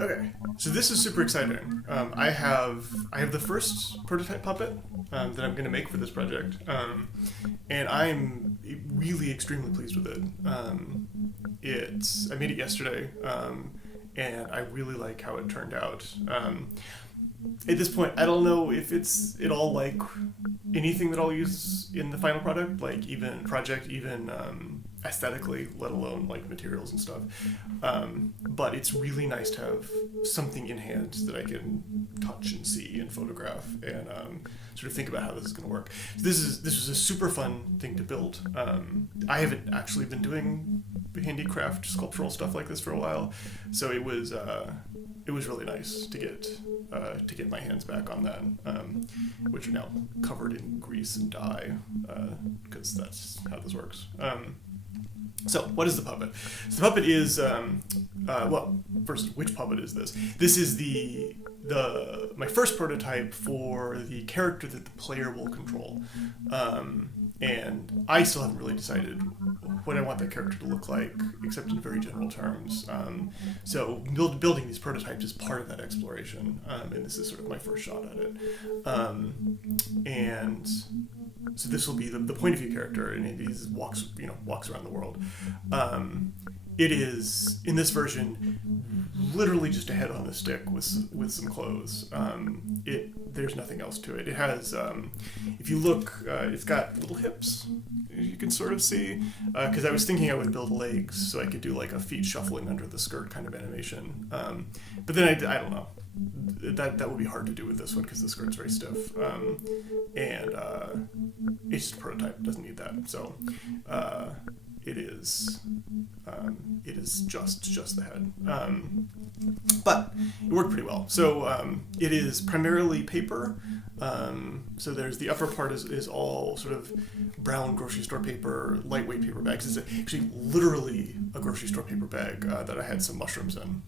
Okay, so this is super exciting. I have the first prototype puppet that I'm going to make for this project, and I'm really extremely pleased with it. I made it yesterday, and I really like how it turned out. At this point, I don't know if it's at all like anything that I'll use in the final product, like even aesthetically, let alone like materials and stuff. But it's really nice to have something in hand that I can touch and see and photograph and sort of think about how this is going to work. So this was a super fun thing to build. I haven't actually been doing handicraft sculptural stuff like this for a while, so it was really nice to get my hands back on that, which are now covered in grease and dye, because that's how this works. So, what is the puppet? So the puppet is, well, first, which puppet is this? This is my first prototype for the character that the player will control. And I still haven't really decided what I want that character to look like, except in very general terms. So building these prototypes is part of that exploration, and this is sort of my first shot at it. And so this will be the point of view character, and he walks around the world. It is, in this version, literally just a head on a stick with some clothes. There's nothing else to it. It has, if you look, it's got little hips, you can sort of see, because I was thinking I would build legs so I could do like a feet shuffling under the skirt kind of animation. But then I don't know. That would be hard to do with this one because the skirt's very stiff. And it's just a prototype, doesn't need that. So it is just the head. But it worked pretty well. So it is primarily paper. So there's the upper part is all sort of brown grocery store paper, lightweight paper bags. It's actually literally a grocery store paper bag that I had some mushrooms in.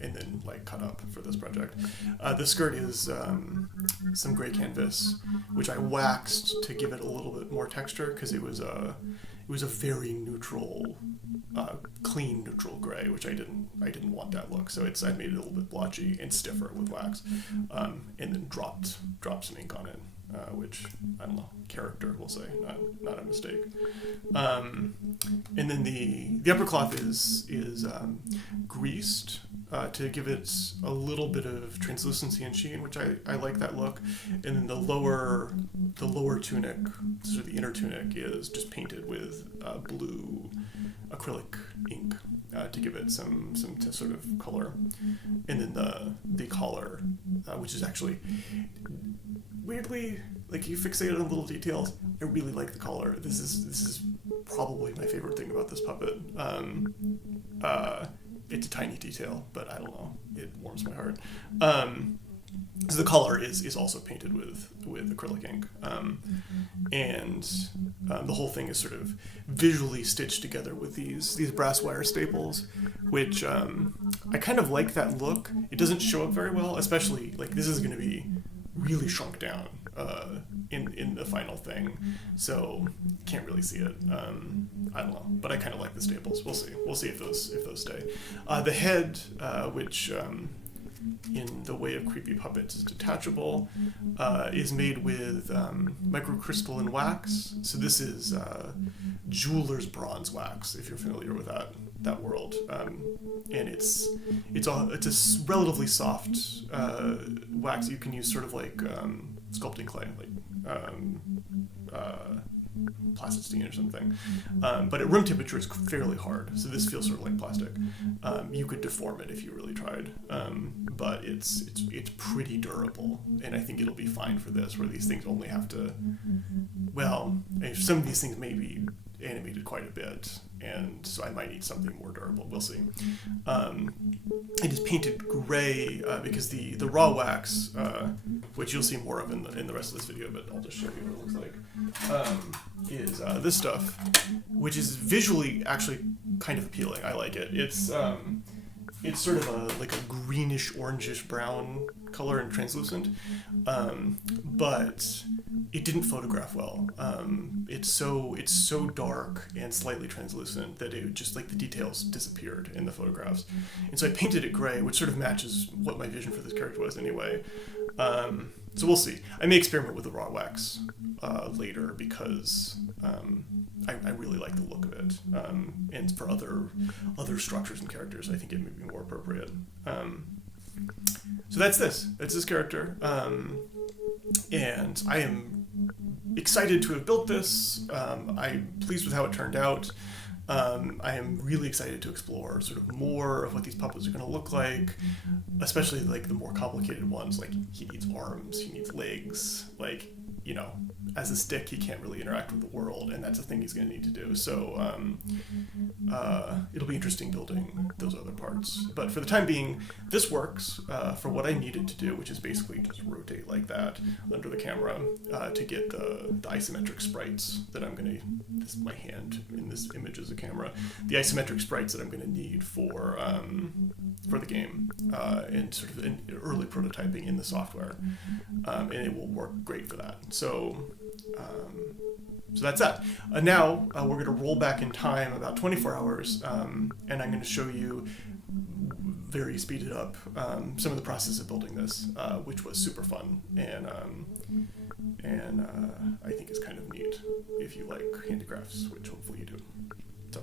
And then like cut up for this project. The skirt is some gray canvas, which I waxed to give it a little bit more texture because it was a very neutral, clean neutral gray, which I didn't want that look. So I made it a little bit blotchy and stiffer with wax, and then dropped some ink on it. Which, I don't know, character, we'll say, not a mistake. And then the upper cloth is greased to give it a little bit of translucency and sheen, which I like that look. And then the lower tunic, sort of the inner tunic, is just painted with blue acrylic ink to give it some sort of color. And then the collar, which is actually weirdly, like, you fixated on little details. I really like the collar. This is probably my favorite thing about this puppet. It's a tiny detail, but I don't know. It warms my heart. So the collar is also painted with acrylic ink, and the whole thing is sort of visually stitched together with these brass wire staples, which I kind of like that look. It doesn't show up very well, especially like this is going to be really shrunk down in the final thing, so can't really see it. I don't know, but I kind of like the staples. We'll see if those stay. The head, which in the way of creepy puppets is detachable, is made with microcrystalline wax. So this is jeweler's bronze wax, if you're familiar with that world. And it's a relatively soft wax you can use sort of like sculpting clay, like plasticine or something. But at room temperature it's fairly hard, so this feels sort of like plastic. You could deform it if you really tried, but it's pretty durable, and I think it'll be fine for this, where these things only have to, well, some of these things may be animated quite a bit, and so I might need something more durable. We'll see. It is painted gray because the raw wax, which you'll see more of in the rest of this video, but I'll just show you what it looks like, is this stuff, which is visually actually kind of appealing. I like it. It's sort of like a greenish orangish brown color and translucent, but it didn't photograph well. It's so dark and slightly translucent that it just like the details disappeared in the photographs, and so I painted it gray, which sort of matches what my vision for this character was anyway. So we'll see. I may experiment with the raw wax later because I really like the look of it, and for other structures and characters, I think it may be more appropriate. So that's this character, and I am excited to have built this. I'm pleased with how it turned out. I am really excited to explore sort of more of what these puppets are going to look like, especially like the more complicated ones. Like he needs arms, he needs legs, like, you know, as a stick he can't really interact with the world, and that's a thing he's going to need to do. So it'll be interesting building those other parts. But for the time being, this works for what I needed to do, which is basically just rotate like that under the camera to get the isometric sprites that I'm going to, this is my hand in this image as a camera, the isometric sprites that I'm going to need for the game and sort of in early prototyping in the software, and it will work great for that. So that's that. Now we're going to roll back in time about 24 hours, and I'm going to show you very speeded up some of the process of building this, which was super fun, and I think is kind of neat if you like handicrafts, which hopefully you do. So.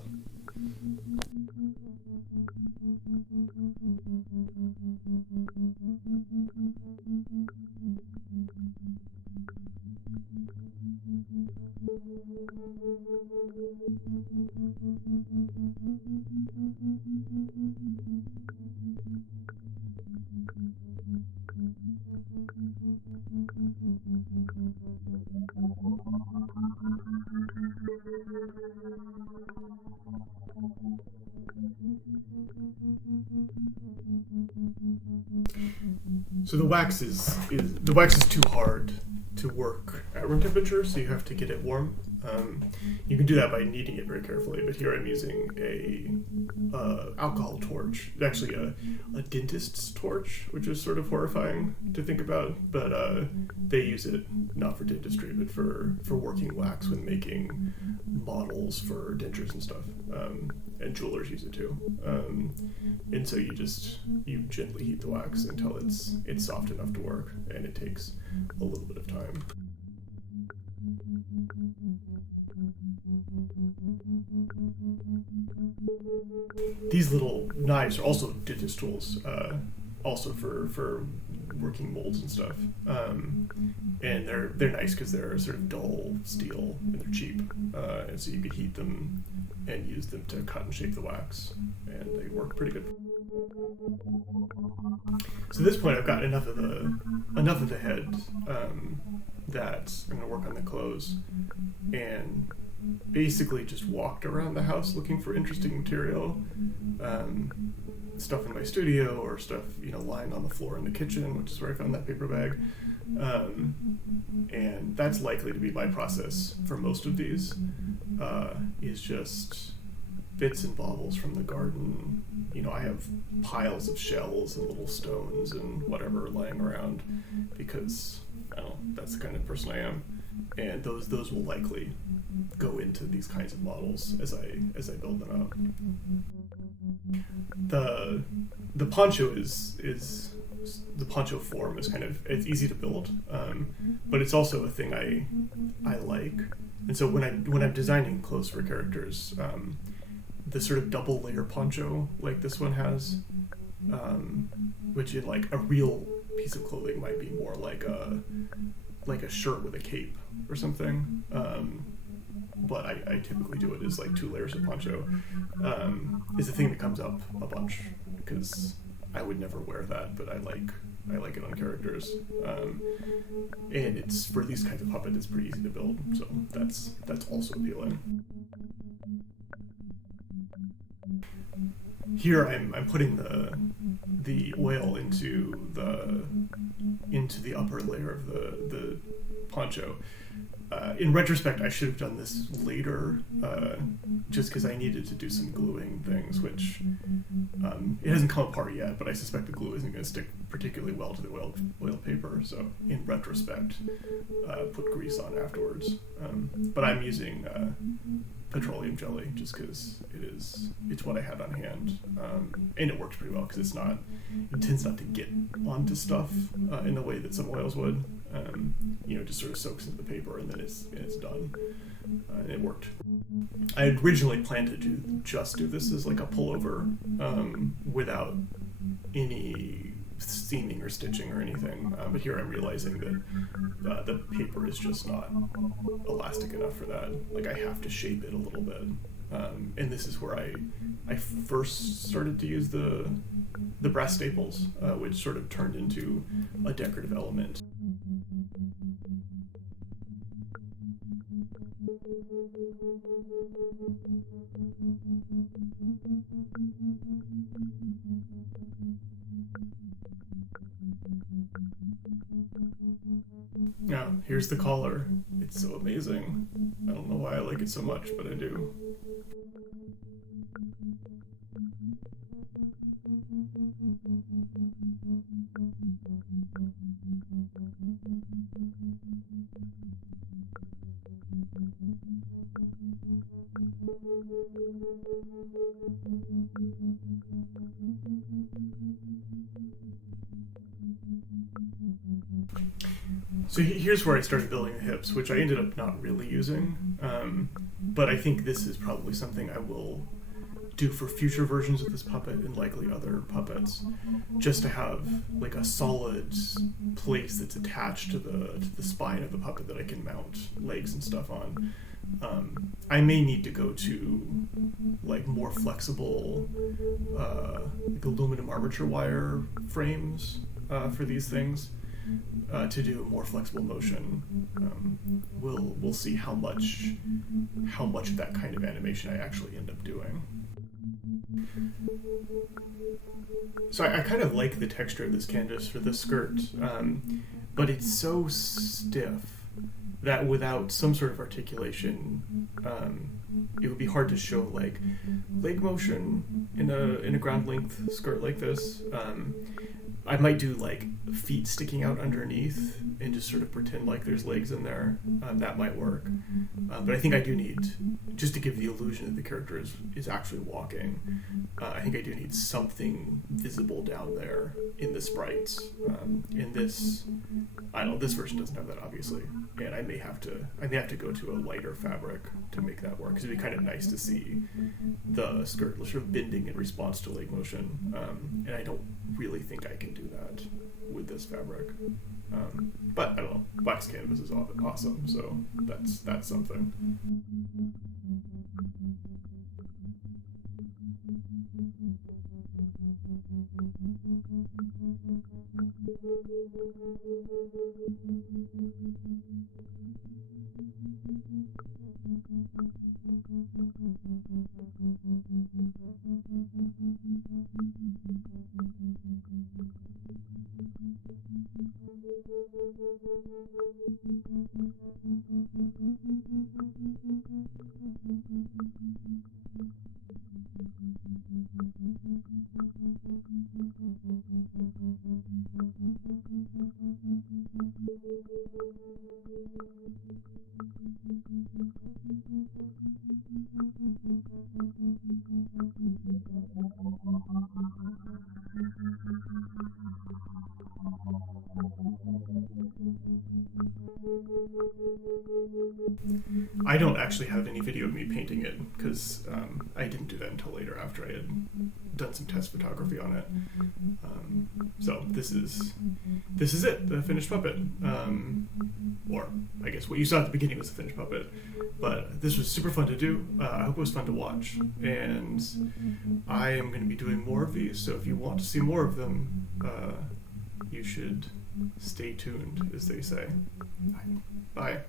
So the wax is too hard to work at room temperature, so you have to get it warm. You can do that by kneading it very carefully, but here I'm using a alcohol torch, actually a dentist's torch, which is sort of horrifying to think about, but they use it not for dentistry, but for working wax when making models for dentures and stuff, and jewelers use it too. And so you gently heat the wax until it's soft enough to work, and it takes a little bit of time. These little knives are also dentist tools, also for working molds and stuff, and they're nice because they're sort of dull steel and they're cheap, and so you could heat them and use them to cut and shape the wax, and they work pretty good. So at this point, I've got enough of the head that I'm going to work on the clothes, and basically just walked around the house looking for interesting material, stuff in my studio or stuff, lying on the floor in the kitchen, which is where I found that paper bag. And that's likely to be my process for most of these, is just bits and baubles from the garden. I have piles of shells and little stones and whatever lying around because, that's the kind of person I am. And those will likely go into these kinds of models as I build them out. The poncho is the poncho form is it's easy to build, but it's also a thing I like. And so when I'm designing clothes for characters, the sort of double layer poncho like this one has, which in like a real piece of clothing might be more like a shirt with a cape or something, but I typically do it as like 2 layers of poncho, is a thing that comes up a bunch because I would never wear that, but I like it on characters, and it's for these kinds of puppet, it's pretty easy to build, so that's also appealing. Here I'm putting the oil into the upper layer of the poncho, In retrospect, I should have done this later, just because I needed to do some gluing things, which it hasn't come apart yet, but I suspect the glue isn't going to stick particularly well to the oil paper, so in retrospect, put grease on afterwards. But I'm using petroleum jelly just because it's what I had on hand, and it works pretty well because it tends not to get onto stuff in the way that some oils would. Just sort of soaks into the paper and then it's done. And it worked. I had originally planned to do this as like a pullover, without any seaming or stitching or anything. But here I'm realizing that the paper is just not elastic enough for that. Like I have to shape it a little bit. And this is where I first started to use the brass staples, which sort of turned into a decorative element. Now, here's the collar. It's so amazing. I don't know why I like it so much, but I do. So here's where I started building the hips, which I ended up not really using, but I think this is probably something I will do for future versions of this puppet and likely other puppets, just to have like a solid place that's attached to the spine of the puppet that I can mount legs and stuff on. I may need to go to like more flexible like aluminum armature wire frames for these things to do a more flexible motion. We'll see how much of that kind of animation I actually end up doing. So I kind of like the texture of this canvas for this skirt, but it's so stiff that without some sort of articulation, it would be hard to show like leg motion in a ground length skirt like this. I might do like feet sticking out underneath and just sort of pretend like there's legs in there. That might work. But I think I do need, just to give the illusion that the character is actually walking, I think I do need something visible down there in the sprites. In this, this version doesn't have that obviously. And I may have to go to a lighter fabric to make that work, because it'd be kind of nice to see the skirt sort of bending in response to leg motion. And I don't really think I can do that with this fabric. But I don't know, wax canvas is awesome, so that's something. I don't actually have any video of me painting it, because I didn't do that until later after I had done some test photography on it. So this is it, the finished puppet. Or I guess what you saw at the beginning was the finished puppet. But this was super fun to do. I hope it was fun to watch. And I am going to be doing more of these, so if you want to see more of them, you should stay tuned, as they say. Bye.